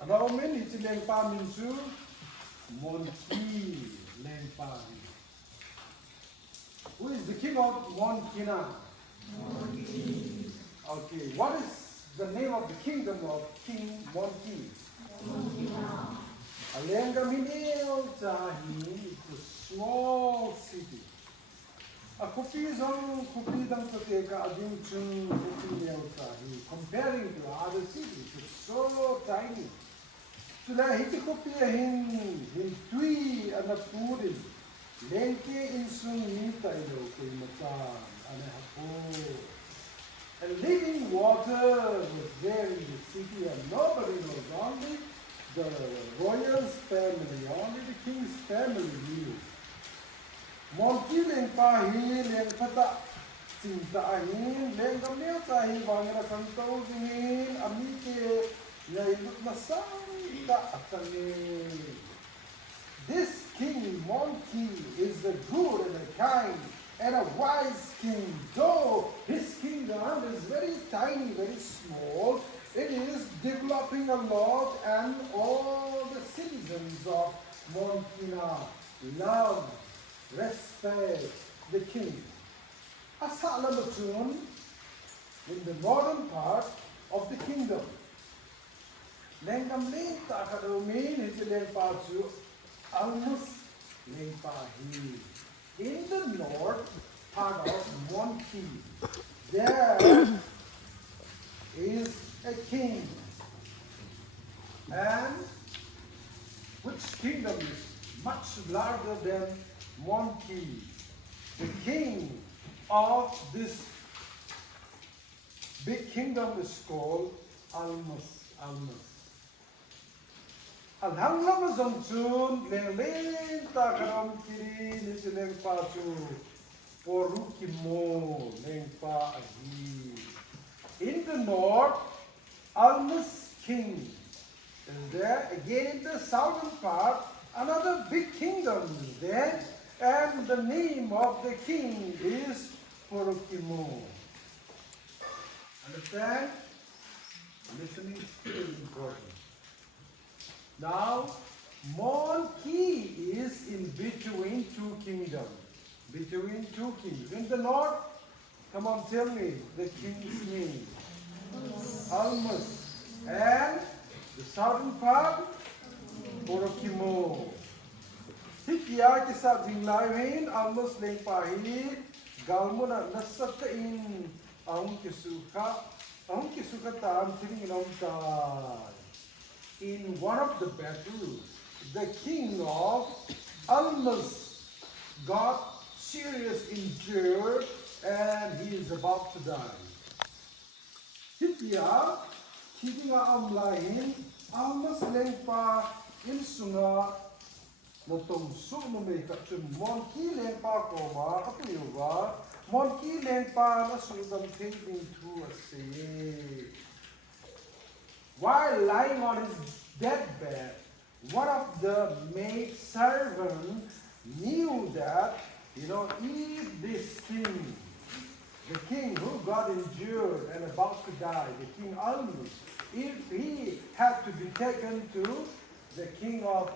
Ano min iti leng pa minsu Monki leng pa. Who is the king of Monkina? Monki. Okay, what is the name of the kingdom of King Monki? Monkina. Alenga minil tahi, it's a small city. A kupi zong kupi dang pateka ading chung kupi nil tahi. Comparing to other cities, it's so tiny. Sula hiti kupi hin tui anapuri. Lenke insung nita ilo kay matan ane hapo. And living water was there in the city and nobody knows, only the royal's family, only the king's family knew. Monki leng pahi leng pata cinta ahin leng kamil tahi bangira santo dingin amike yailut nasang ta atangin. This king Monki is a good and a kind and a wise king. Though his kingdom is very tiny, very small, it is developing a lot, and all the citizens of Monkina love, respect the king. Asalamatun in the northern part of the kingdom. Lengam ling takadomin hitilen pachu almost lempahi. In the north part of Monki, there is a king, and which kingdom is much larger than Monki. The king of this big kingdom is called Almas. Alhang lama zongchun leng ta karam kiri ni leng pa chu porukimo leng pa ahi. In the north, Almas king is there. Again in the southern part, another big kingdom is there, and the name of the king is Porukimo. Understand? Listening is very important. Now, Monki is in between two kingdoms. Between two kings. In the north, come on, tell me the king's name. Almas. And the southern part, Porokimo. Hikia kisab jinglain Almas leng pahi galmuna nasata in aung kisuka tam tiring in in one of the battles, the king of Almas got serious injured and he is about to die. Hitia, keeping am lain, Almas lengpa in sunga natom su no me kapchun Monki lengpa koma kapuyuwa Monki lengpa na sudam taking to a say. While lying on his deathbed, one of the maid servants knew that, if this king, the king who got injured and about to die, the king Almus, if he had to be taken to the king of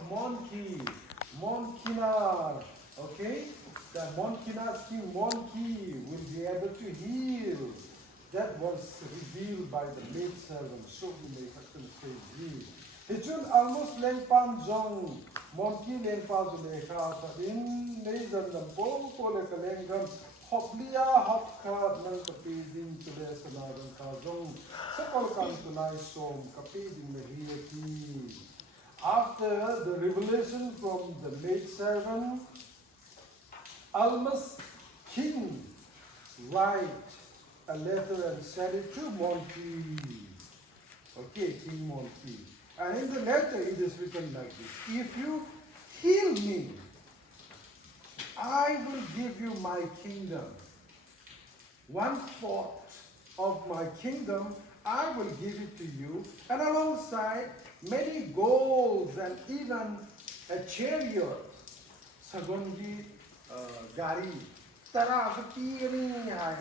Monkina, okay, that Monkina's king Monki will be able to heal. That was revealed by the maid servant. So we may have to say, Hichun almost lengpan zong Monki lengpa zuleka in Nathan the Bo Polekalengan Hoplia Hopka Nang Kapidin to the Sanaran Kazong Sapalkan Tunai Som Kapidin Mahiyati. After the revelation from the maid servant, Almas king write a letter and send it to Monki. Okay, King Monki. And in the letter it is written like this: if you heal me, I will give you my kingdom. 1/4 of my kingdom, I will give it to you, and alongside many golds and even a chariot. Sagongi gari. Tara kapiri hai.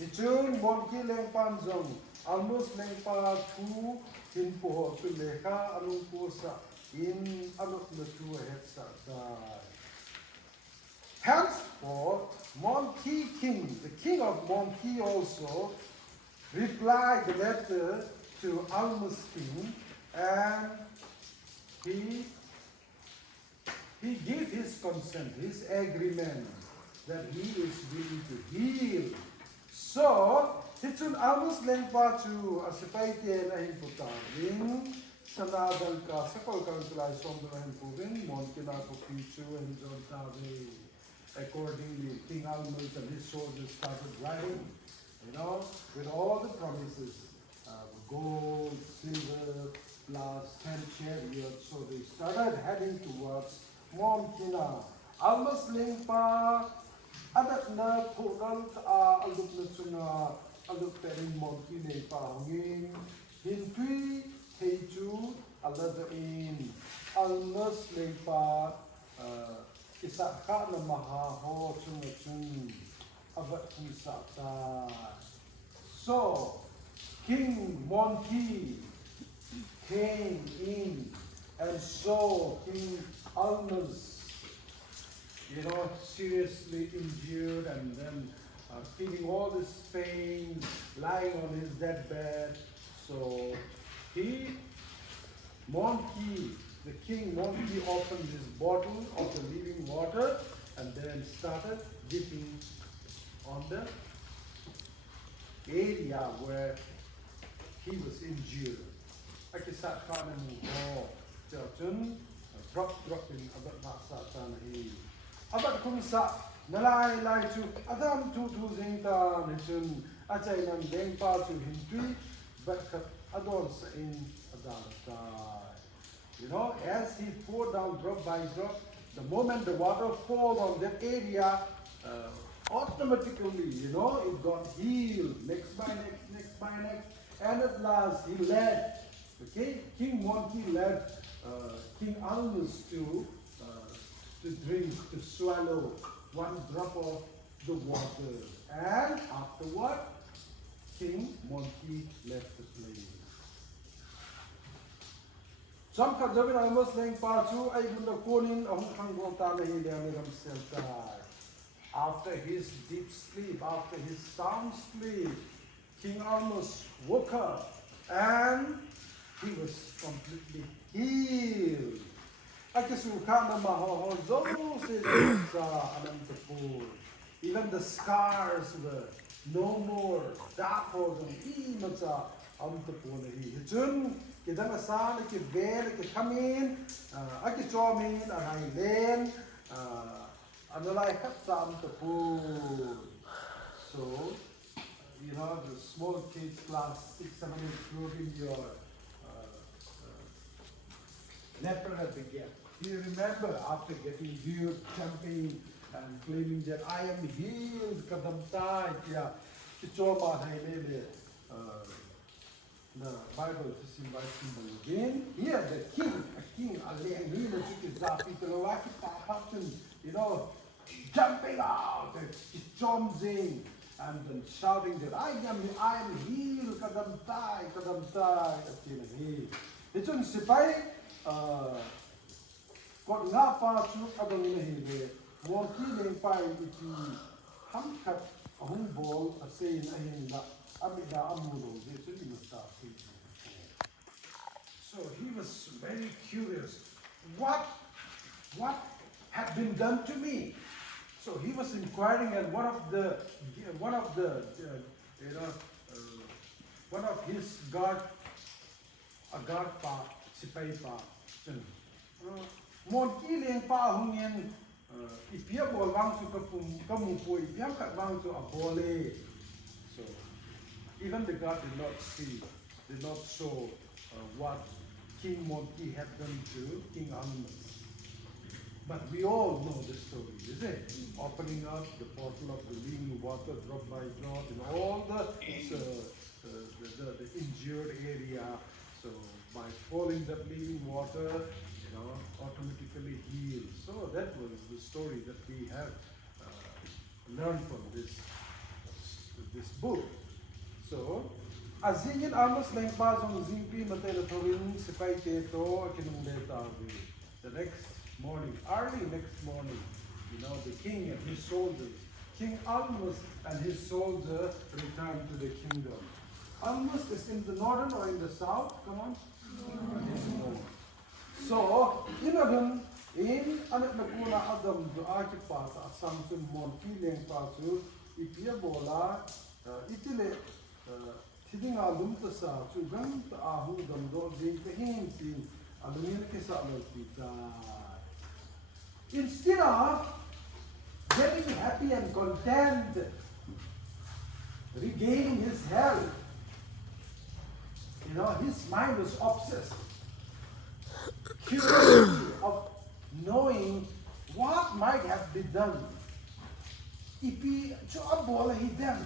Ichun Monki lengpan zong, almost lengpa tu tin po tu leka anung po sa in anok na tu het sa dai. Henceforth, Monty King, the king of Monty also, replied the letter to Alma's king, and he gave his consent, his agreement that he is willing to heal. So, hitun Alma's lengpa to asipaite na himputabing sanadal ka sakol kang tulay sombra himpubing Monty na ko pichu and John Tabe. Accordingly, King Almas and his soldiers started riding, with all the promises, gold, silver, plus 10 chariots. So they started heading towards Montina. Almas lingpa, adat na pugal aluk na suna aluk perin Montine pa hungin, hintui teju alada in Almas lingpa. Isa ka na mahaho chung abat kisa ta. So King Monty came in and saw King Almas, seriously injured and then feeling all this pain, lying on his deathbed. So the king Monty opened his bottle of the living water and then started dipping on the area where he was injured. Akisat kana mo chun drop in abat masa tan hi. Abat kung sa nalai lai chu adam tu zing ta ni chun achai nan deng pa chu hintui but adon sa in adalata. As he poured down drop by drop, the moment the water falls on that area, automatically, it got healed, next by next, and at last he led, King Monty led King Almas to drink, to swallow one drop of the water, and afterward, King Monty left the place. Some Kajavin Almas laying Pachu, I would konin after his deep sleep, after his sound sleep, King Almas woke up and he was completely healed. Even the scars were no more. Kita asal, kita bel, kita kamin, kita comin, arai len, analai katam tepu. So, the small kids, class 6, 7, including your leper at the gate. You remember after getting healed, jumping and claiming that I am healed, kadam tai, yeah, kichoma hailele. The Bible is symbol again. Here the king, jumping out, chomping, and then shouting that I am healed, kadam tai, it's on sipai, got ngapa chu kadam nahi Monty ling pai iti hamkat ahung bol asayin ahin la. So he was very curious. What had been done to me? So he was inquiring, and one of his guard pa sipai pa. Monty leng pa hungin ipia bol wang tu kamupo ipia kat wang tu abole. So even the God did not show what King Monty had done to King Almas. But we all know the story, isn't it? Opening up the bottle of the living water drop by drop in all the injured area. So by falling that living water, automatically healed. So that was the story that we have learned from this book. So Azingin almost like pasong zingpi matelo torin sipai teto kinung detavi. The next morning, early next morning, the king and his soldiers, King Almus and his soldier returned to the kingdom. Almus is in the northern or in the south? Come on. So, in anak nakuna adam doa ki pasa samsun mon kileng pasu ipia bola itile tidinga lum ta sa chu gam ta ahu dam do de ta hin tin alumin ke sa lo pita. Instead of getting happy and content, regaining his health, his mind was obsessed. Curiosity of knowing what might have been done. Ipi cho abola hidem.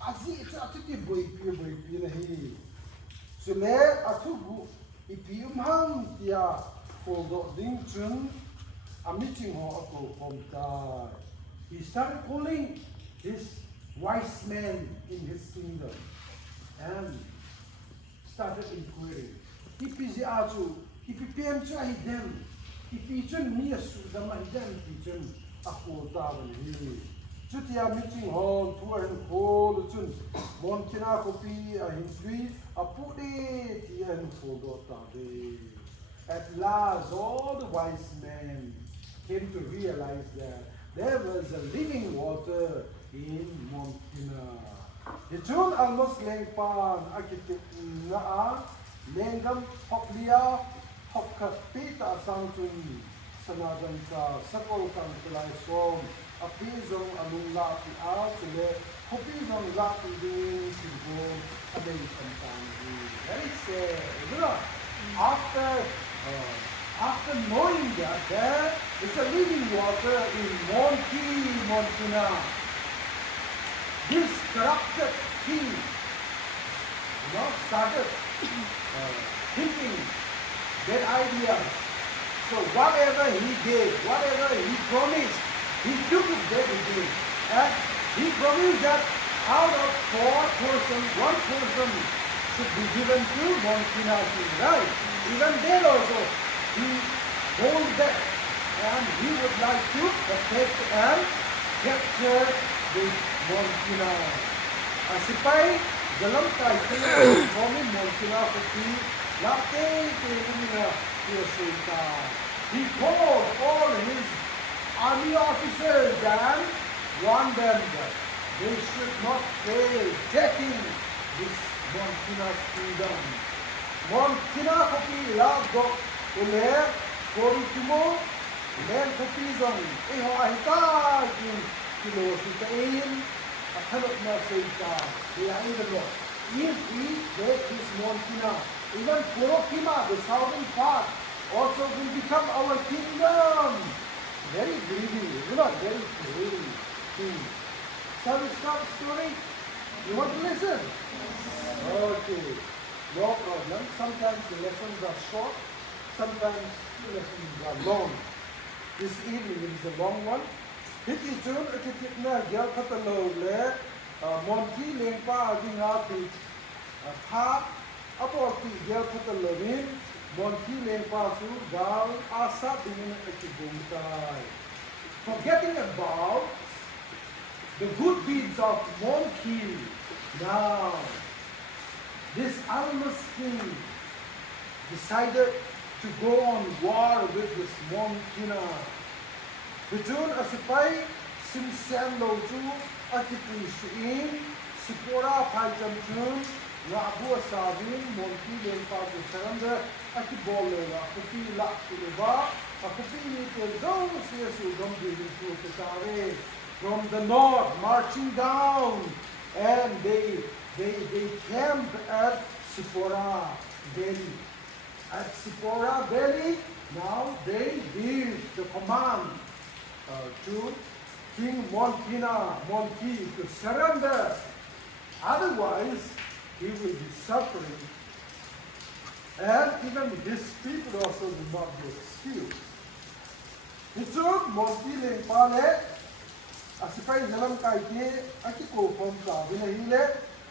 Azi it's atuti boy pi na hi. Sule atugu ipi umhang tia foldo ding chun a meeting ho ako komta. He started calling his wise men in his kingdom and started inquiring. Ipi zi atu ipi PM cha hidem. Ipi chun niya sudam hidem ipi chun ako tabal hi. Chutia meeting hall tour and call chun mon kina kopi a history a puti tia and foldo tabe. At last all the wise men came to realize that there was a living water in Mount Kina. Hitun almost lengpan akitik naa lengam hoklia hokkapita sangtun sanadang ka sakol kang tulay som apizong alula ti a sile hopizong laki din sigo abay kampangi. Very sad. After knowing that there is a living water in Mount Kina, this corrupted king, started thinking that idea. So whatever he did, whatever he promised, he took it back again. And he promised that out of 4 persons, 1 person should be given to Mount Kina king, right? Even then also, he hold back and he would like to protect and capture the Mount Kina. Sipai dalam kaitan kami Mount Kina kopi laki kena Yosita. He called all his army officers and warned them that they should not fail taking this Mount Kina's kingdom. Mount Kina kopi lagok ule kori tumo len kopi zong eho ahita kin kilo sitain athalot na seita dia idalo. If we take this Mount Kina, even Kurokima, the southern part, also will become our kingdom. Very greedy, very greedy king. Shall we start the story? You want to listen? Okay, no problem. Sometimes the lessons are short, sometimes the lessons are long. This evening it is a long one. Hiti chun atitna gyal katalo le monti lengpa adinga pi tha apoti gyal katalo rin monti lengpa su gal asa dingin atibungtai. Forgetting about the good deeds of Monki, now this Almas king decided to go on war with this Mount Kina. Between Asipai, Simsan Loju, Atipun Suin, Sipora Paitam Chun, Rabu Asavin, Monki Lenpatu Saranda, Atibola, Akupi Lakuleva, Akupi Nitel, Siasu Gombi Katare, from the north marching down, and they camped at Sipora Valley. At Sipora Valley, now they give the command to King Monki to surrender. Otherwise, he will be suffering. And even his people also will not be excused. Ito, Monki Lengpale, Asipay Zalam Kaite, Akiko Pomka, Vinahile,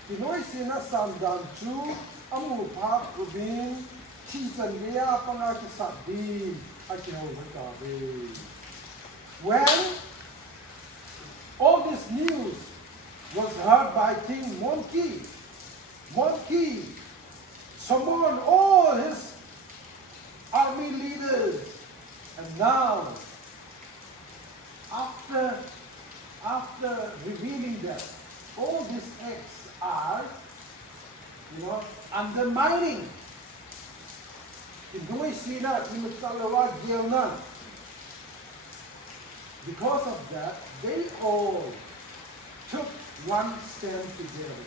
Pinoy sina sandan chu amu pa kubin season dia panga ki sabdi akino hakabe. When all this news was heard by King Monki summoned all his army leaders, and now after revealing that all these acts are, undermining because of that, they all took one stand together.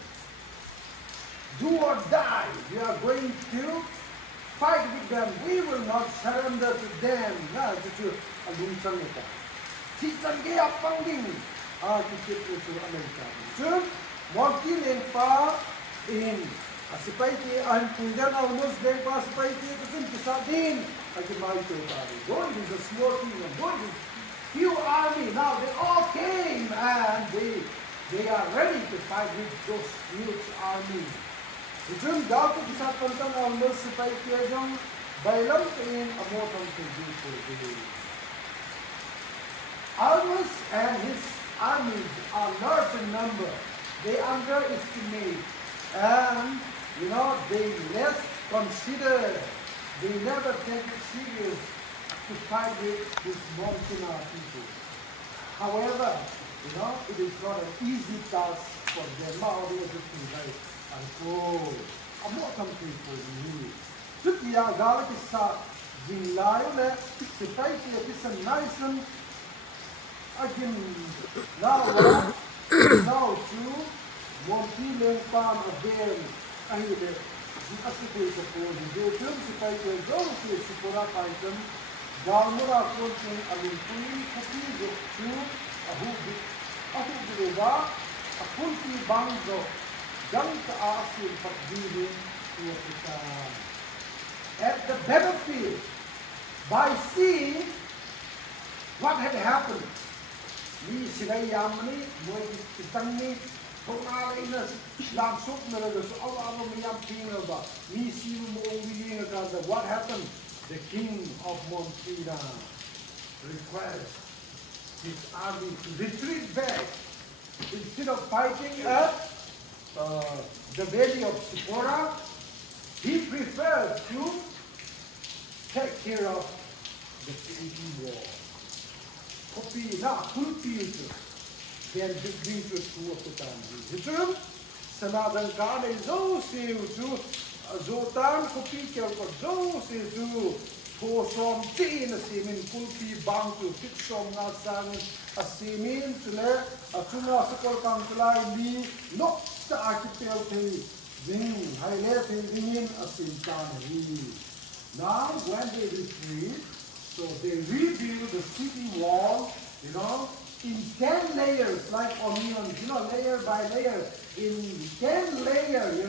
Do or die, we are going to fight with them. We will not surrender to them. In Asipaiti and Kundan of Nus Day Pasipaiti to Sabin, like the Michael Body. God is a small kingdom. God is few army. Now they all came and they are ready to fight with those huge armies. Ujung daw ko bisa pantan ang Nus Sipaiti ang bailam in a mortal to Almas and his armies are large in number. They underestimate and they less consider, they never take it serious to fight with these Montana people. However, it is not an easy task for them. Nowadays, I'm not some people in Took the Galakisa, Zinlayo, the Paiti, it's a nice one. I can now too, Monty Farm of Bear. I hear the Asipay support. They took the Paiti, those who support up item, Dalmura Fortune, Alimpui, Kapi, two, a Hubiba, a Punti Bango, Junk Asim for dealing to at the battlefield, by seeing what had happened. We Sinai Yamani, Moitani, Tonalinas, Islam Suknaras, all our Miyam King of me see what happened? The king of Montana requests his army to retreat back. Instead of fighting at the valley of Sipora, he preferred to take care of the city wall. Kopi na kulpi ito. Then bring to two of the times. Ito, sanadan ka na izo si ito, zotan kopi kaya ko zo si ito, po som tiin na simin kulpi bang to fit som na sang asimin tule, atuna sa korkang tulay li no sa archipel tayo. Zing highlight in asintan hi. Now when they retreat, so they rebuild the city wall, in 10 layers, like onions, layer by layer. In 10 layers, they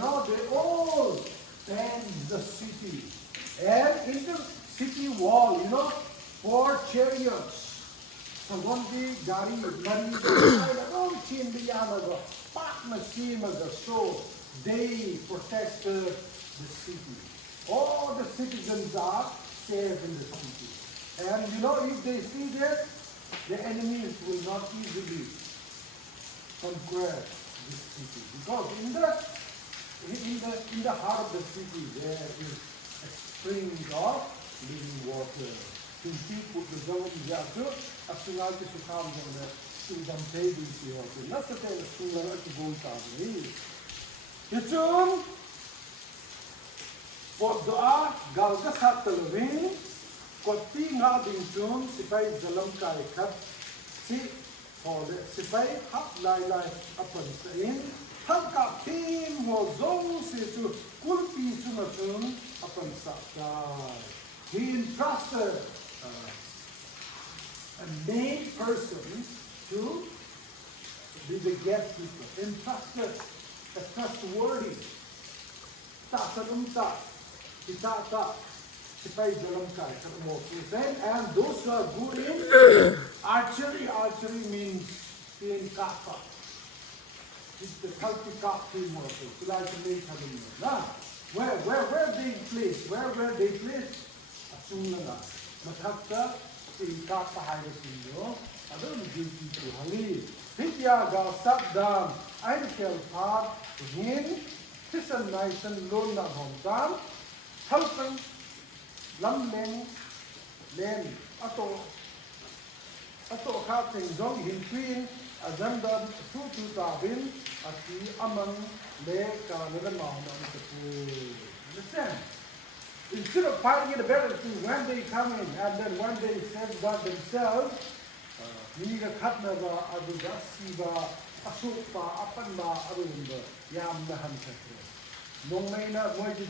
all fence the city. And in the city wall, 4 chariots. So one big gari, so they protected the city. All the citizens are safe in the city. And if they see that, the enemies will not easily conquer this city. Because in the heart of the city, there is a spring of living water. Pinti put the zone jatu, asungal ki sukham janda, sudam table si hote. Nasate sungal ki goal tabi. Itun, for doa galga sat talvin. Kopi nga bingchun sipay dalam kai khat si hole sipay hap lai apan sa in hap ka pin mo zong si tu kulpi sumachun apan sa kai. He entrusted a main person to be the gatekeeper. Entrusted a trustworthy tasanumta itata. And those who are good in archery means in kapa. the cultic up to water, to like to make having now. Where they placed? Where they placed? Asungala. Mathapta, the cup behind the single. I don't give people honey. Pitya ga sat down. I can part him. Tisan Nyson Lona Hongam. Helping Lameng Len Ato Captain Zong Hin Queen. Azanda tu tabin ati amang le kanagan mahon the pool. Understand? Instead of fighting it better to when they come in and then when they safeguard themselves, Niga Katnava Abuga Siva Asupa Apanba Arunda Yam the Hunter. No maina Moji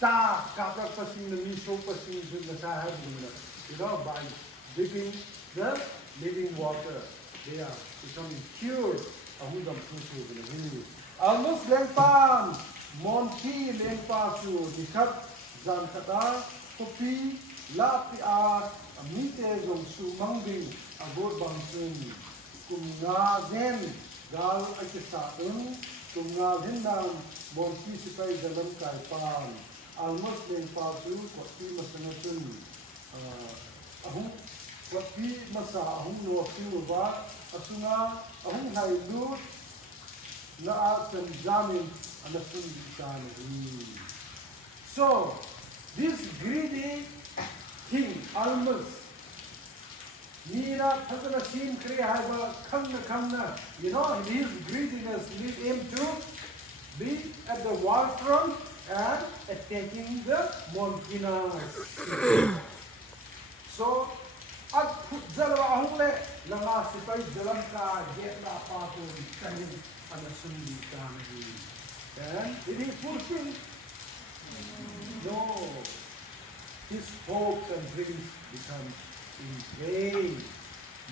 Ta Kapra passing the Miso passing in the Sahab, by dipping the living water. They are becoming cured. Ahudam Tutu. Almost Lempam, Monty Lempasu, Nikat, Zankata, Kopi, Lapia, Amite Zong Su Manging, Abod Bangsun, Kumna Zen, Gal Akisatun, Kumna Hindam, Monty Sipai Zalam Kaipan, Almost Lempasu, Kopi Masanatun, Ahum. Kopi masa ahum no fiuba asuna ahum hailu na akan jamin anasun bitani. So this greedy king almost Nira Hasana Sim Kriya Kamna, his greediness lead him to be at the war front and attacking the Monkinas. So at Zalwa Ahule, Lama Sipai Zalamka, Jetla Pato, Kanin, and the Sunni family. And did he fulfill? No. His hopes and dreams become in vain,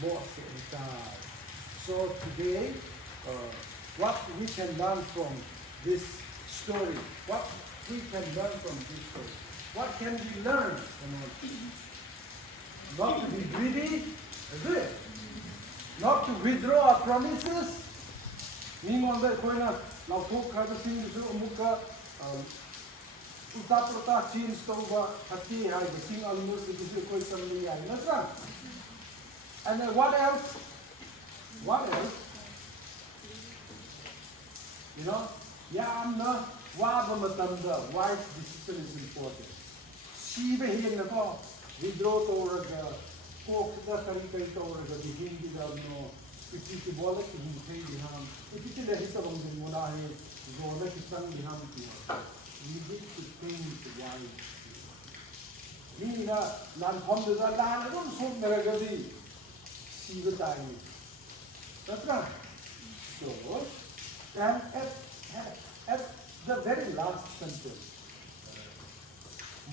most of the time. So today, what we can learn from this story, what we can learn from this story, what can we learn from it? Not to be greedy, is it? Not to withdraw our promises. Meanwhile, now talk about things to Umuka, Utata change over Hati, I sing almost the question. And then what else? What else? Yamna, Wabamatanda, wise decision is important. Shiva here in the box. Withdraw over the coke, the curry over the beginning of no, which is the wallet to be paid behind. If it is a hit of the Mula, the wallet is done behind you. We need to change the wine. Nina, Nan Honda, I don't so Meragadi. See the time. That's right. So, and at the very last sentence,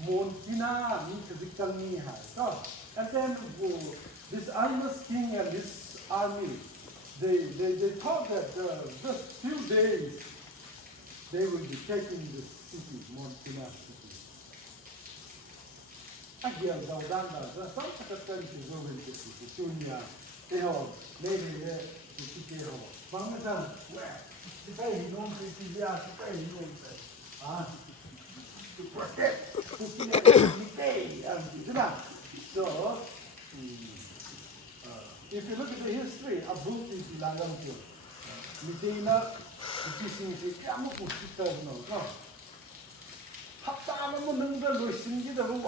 Montina means and then this Almas king and this army, they thought that just few days they will be taking this city, Montina city. Again, Zaudanda, the some secretary is over the city, Tunia, maybe the city hall. Mamatan, where? The guy he knows it, the guy he knows it. To protect, to pay, so if you look at the history, a book is Langampu. Medina, the fishing is Yamuku, no. Hapta, I'm a